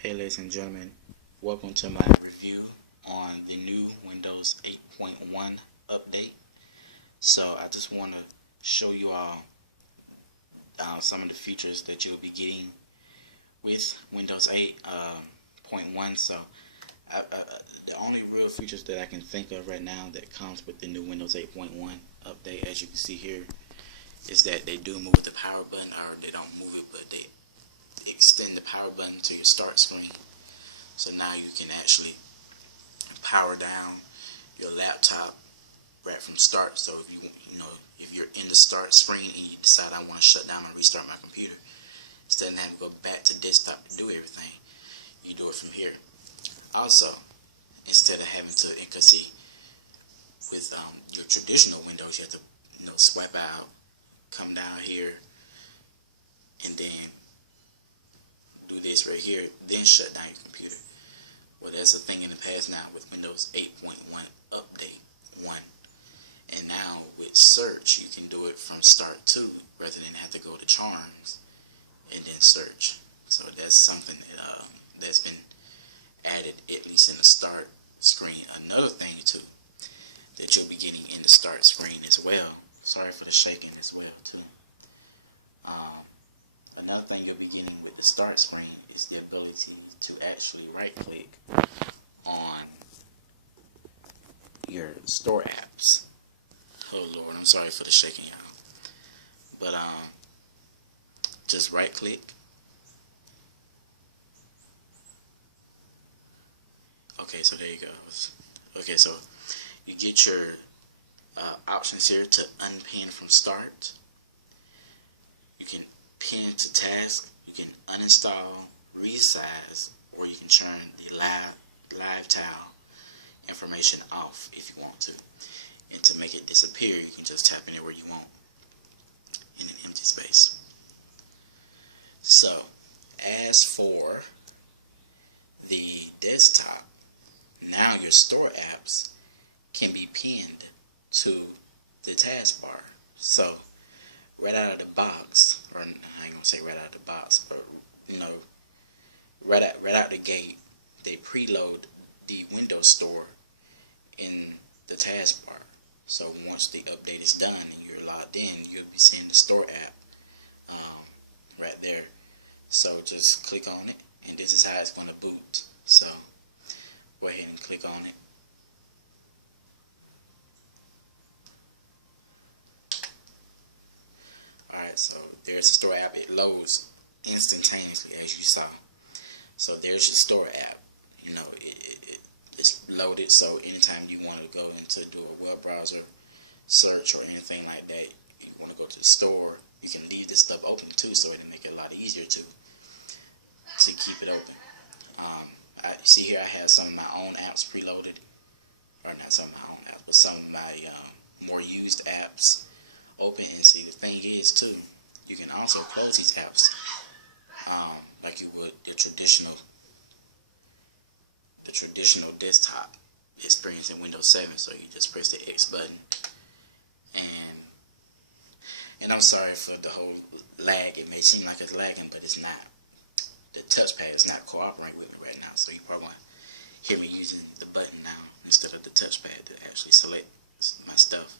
Hey ladies and gentlemen, welcome to my review on the new Windows 8.1 update. So I just want to show you all some of the features that you'll be getting with Windows 8.1. The only real features that I can think of right now that comes with the new Windows 8.1 update, as you can see here, is that they do move the power button, or they don't move it, but they extend the power button to your start screen. So now you can actually power down your laptop right from start. So if you're in the start screen and you decide I want to shut down and restart my computer, instead of having to go back to desktop to do everything, you do it from here. Also, instead of having to, because see, with your traditional Windows, you have to swipe out, come down here, and then do this right here, then shut down your computer. Well, that's a thing in the past now with Windows 8.1 Update 1. And now with search, you can do it from start to, rather than have to go to Charms and then search. So that's something that's been added, at least in the start screen. Another thing too that you'll be getting in the start screen as well. Sorry for the shaking as well too. Another thing you'll be getting with the start screen is the ability to actually right click on your store apps. Oh Lord, I'm sorry for the shaking, y'all. But just right click. Okay, so there you go. Okay, so you get your options here to unpin from start. You can pin to task. You can uninstall, resize, or you can turn the live tile information off if you want to. And to make it disappear, you can just tap anywhere you want in an empty space. So, as for the desktop, now your store apps can be pinned to the taskbar. So, right out of the box, or I ain't gonna say right out of the box, but right out the gate, they preload the Windows Store in the taskbar. So once the update is done and you're logged in, you'll be seeing the store app right there. So just click on it, and this is how it's going to boot. So go ahead and click on it. Alright, so there's the store app. It loads instantaneously, as you saw. So there's your store app. It's loaded, so anytime you want to go into do a web browser search or anything like that, you want to go to the store, you can leave this stuff open too, so it'll make it a lot easier to keep it open. You see here I have some of my own apps preloaded, or not some of my own apps, but some of my more used apps open. And see, the thing is too, you can also close these apps like you would the traditional desktop experience in Windows 7. So you just press the X button, and I'm sorry for the whole lag. It may seem like it's lagging, but it's not. The touchpad is not cooperating with me right now, so you probably want to hear me using the button now instead of the touchpad to actually select my stuff.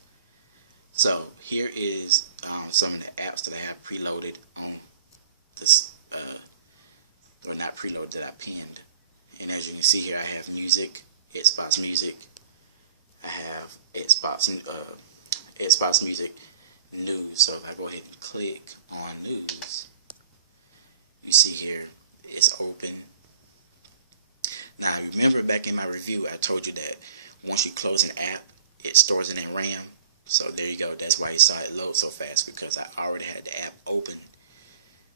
So here is some of the apps that I have preloaded on this, or not preloaded, that I pinned. And as you can see here, I have music, Xbox Music. I have Xbox Music News. So if I go ahead and click on News, you see here it's open. Now remember back in my review, I told you that once you close an app, it stores it in RAM. So there you go. That's why you saw it load so fast, because I already had the app open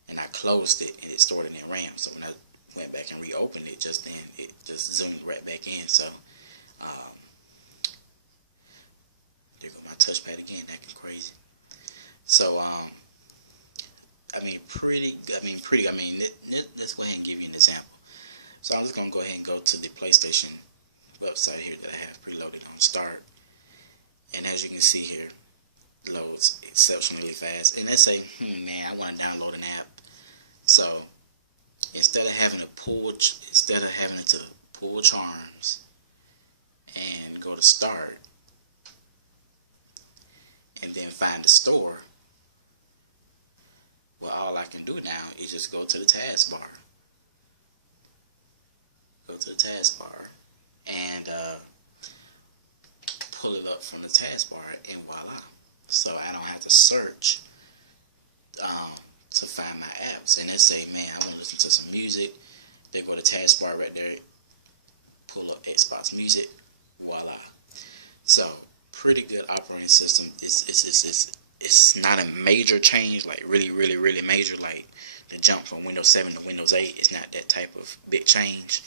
and I closed it and it stored it in RAM. So when I went back and reopened it just then, it just zoomed right back in. So there go my touchpad again, acting crazy. So let's go ahead and give you an example. So I'm just gonna go ahead and go to the PlayStation website here that I have preloaded on start, and as you can see here, it loads exceptionally fast. And let's say, man, I want to download an app. So instead of having to instead of having to pull charms and go to start and then find the store, well, all I can do now is just go to the taskbar. Go to the taskbar and pull it up from the taskbar, and voila. So I don't have to search to find my apps. And let's say, man, I want to listen to some music. They go to taskbar right there, pull up Xbox Music, voila. So pretty good operating system. It's not a major change, like really major, like the jump from Windows 7 to Windows 8. It's not that type of big change,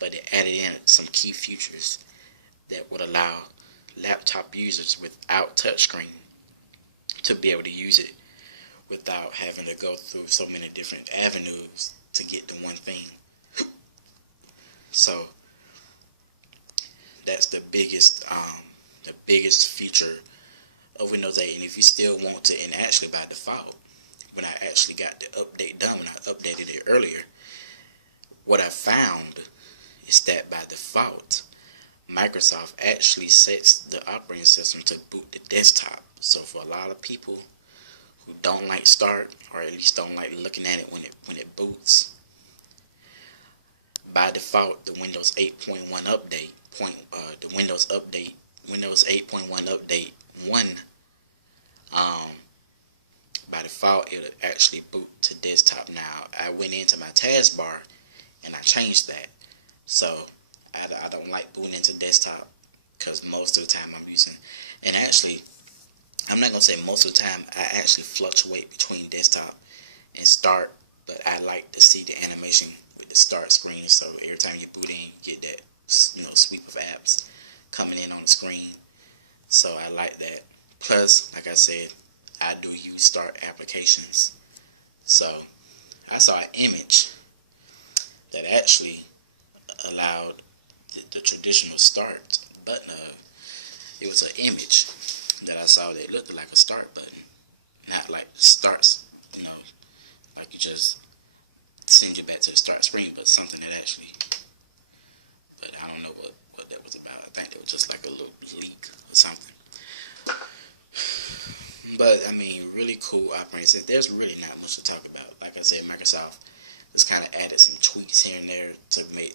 but it added in some key features that would allow laptop users without touchscreen to be able to use it without having to go through so many different avenues to get to one thing. So that's the biggest feature of Windows 8. And if you still want to, and actually by default, when I actually got the update done, when I updated it earlier, what I found is that by default, Microsoft actually sets the operating system to boot the desktop. So for a lot of people who don't like Start, or at least don't like looking at it when it boots, by default, the Windows 8.1 update, Windows 8.1 update 1, by default, it'll actually boot to desktop. Now, I went into my taskbar and I changed that. So I don't like booting into desktop because most of the time I'm using, and actually, I'm not going to say most of the time, I actually fluctuate between desktop and Start, but I like to see the animation with the Start screen. So every time you boot in, you get that sweep of apps coming in on the screen. So I like that. Plus, like I said, I do use Start applications. So I saw an image that actually allowed the traditional Start button. It was an image that I saw that looked like a Start button, not like starts, like you just send you back to the Start screen, but something that actually, but I don't know what that was about. I think it was just like a little leak or something. But I mean, really cool operating system. There's really not much to talk about. Like I said, Microsoft just kind of added some tweaks here and there to make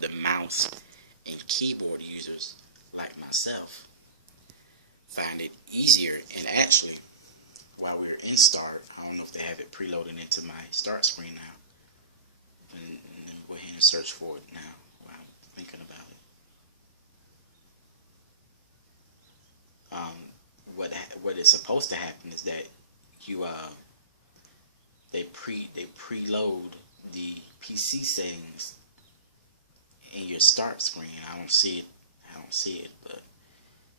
the mouse and keyboard users like myself find it easier. And actually, while we were in Start, I don't know if they have it preloaded into my Start screen now. And let me go ahead and search for it now while I'm thinking about it. What is supposed to happen is that you they preload the PC settings in your Start screen. I don't see it, but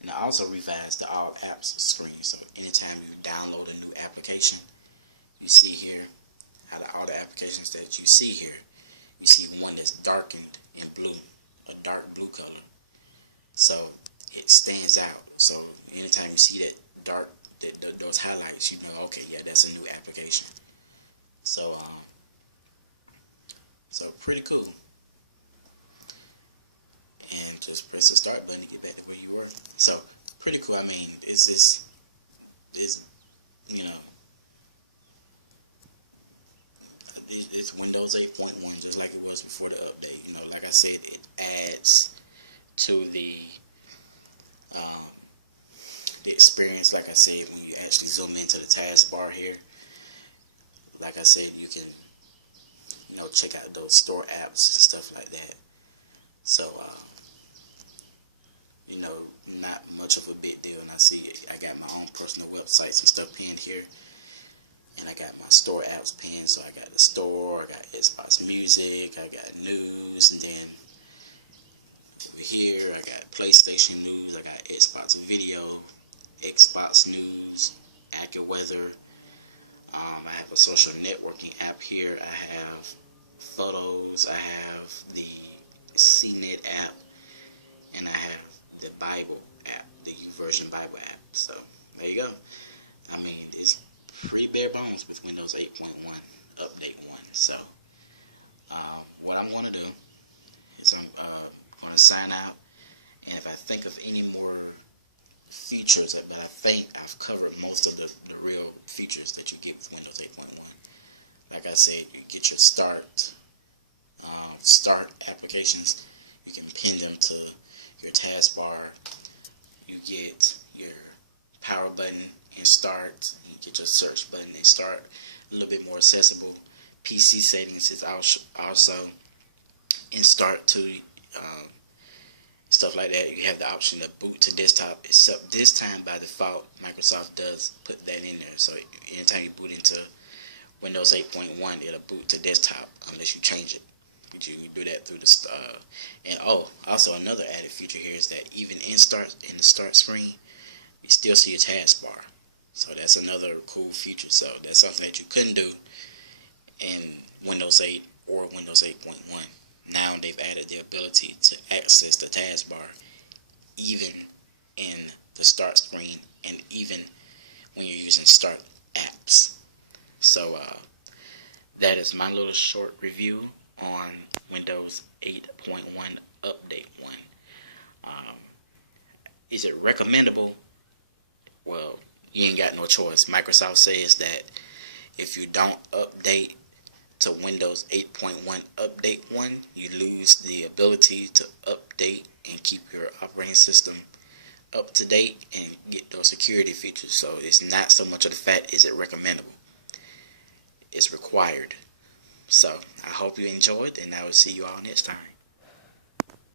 and I also revised the All Apps screen. So anytime you download a new application, you see here out of all the applications that you see here, you see one that's darkened in blue, a dark blue color. So it stands out. So anytime you see that dark, those highlights, you know, okay, yeah, that's a new application. So, so pretty cool. And just press the Start button to get back to where you were. So pretty cool. I mean, it's Windows 8.1 just like it was before the update. Like I said, it adds to the experience. Like I said, when you actually zoom into the taskbar here, like I said, you can check out those store apps and stuff like that. So not much of a big deal. And I got my own personal websites and stuff pinned here, and I got my store apps pinned. So I got the store, I got Xbox Music, I got news, and then over here I got PlayStation News, I got Xbox Video, Xbox News, AccuWeather. I have a social networking app here. I have photos. I have the CNET app, and I have the Bible app, the YouVersion Bible app. So there you go. I mean, it's pretty bare bones with Windows 8.1 Update 1. So I'm going to do is I'm going to sign out, and if I think of any more features, but I think I've covered most of the real features that you get with Windows 8.1. Like I said, you get your start applications. You can pin them to your taskbar. You get your power button in Start. You get your search button in Start. A little bit more accessible. PC settings is also in Start too. Stuff like that. You have the option to boot to desktop, except this time by default Microsoft does put that in there. So anytime you boot into Windows 8.1, it'll boot to desktop unless you change it. You do that through the and also another added feature here is that even in the start screen, you still see a taskbar. So that's another cool feature. So that's something that you couldn't do in Windows 8 or Windows 8.1. Now they've added the ability to access the taskbar even in the start screen and even when you're using start apps. So that is my little short review on Windows 8.1 Update 1. Is it recommendable? Well, you ain't got no choice. Microsoft says that if you don't update to Windows 8.1 Update 1, you lose the ability to update and keep your operating system up to date and get those security features. So it's not so much of the fact is it recommendable. It's required. So I hope you enjoyed, and I will see you all next time.